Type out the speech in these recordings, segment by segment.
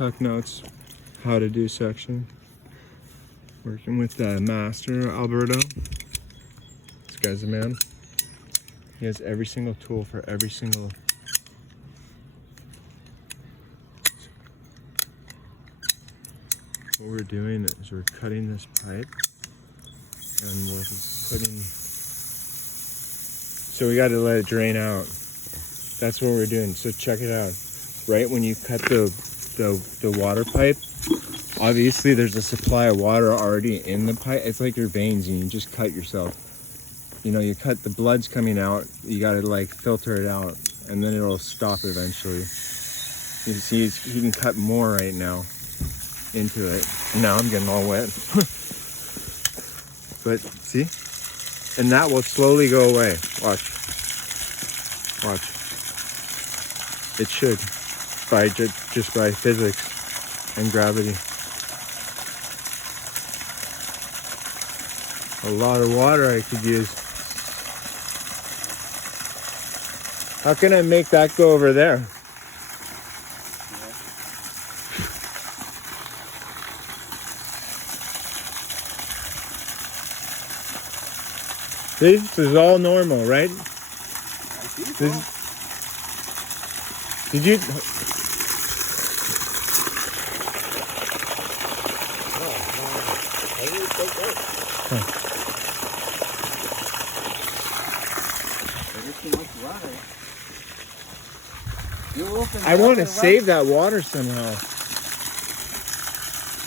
took notes how to do section. Working with the master, Alberto. This guy's a man. He has every single tool for every single. What we're doing is we're cutting this pipe and we're putting, so we got to let it drain out. That's what we're doing. So check it out. Right when you cut the water pipe, obviously there's a supply of water already in the pipe. It's like your veins and you just cut yourself. You know, you cut, the blood's coming out, you got to like filter it out and then it'll stop eventually. You see he can cut more right now into it. Now I'm getting all wet. But see? And that will slowly go away. Watch. Watch. It should. By just by physics and gravity. A lot of water I could use. How can I make that go over there? This is all normal, right? Did you? I want to save that water somehow.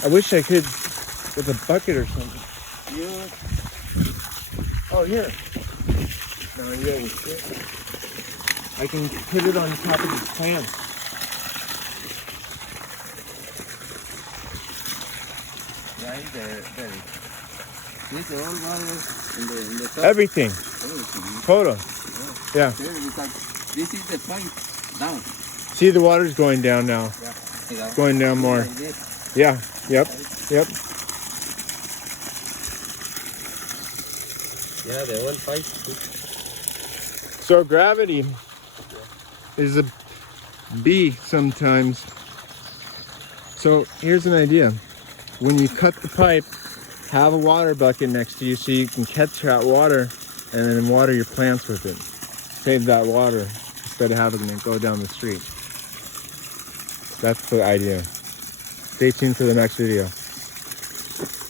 I wish I could with a bucket or something. Oh, here. No, yeah, I can put it on top of this plant. Right there. This is all water in the top. Everything. Total. Yeah. This is the pipe down. See, the water's going down now. Yeah. Going down more. Yeah. Yep. Yep. Yeah, the one pipe. So gravity is a B sometimes. So here's an idea. When you cut the pipe, have a water bucket next to you so you can catch that water and then water your plants with it. Save that water instead of having it go down the street. That's the idea. Stay tuned for the next video.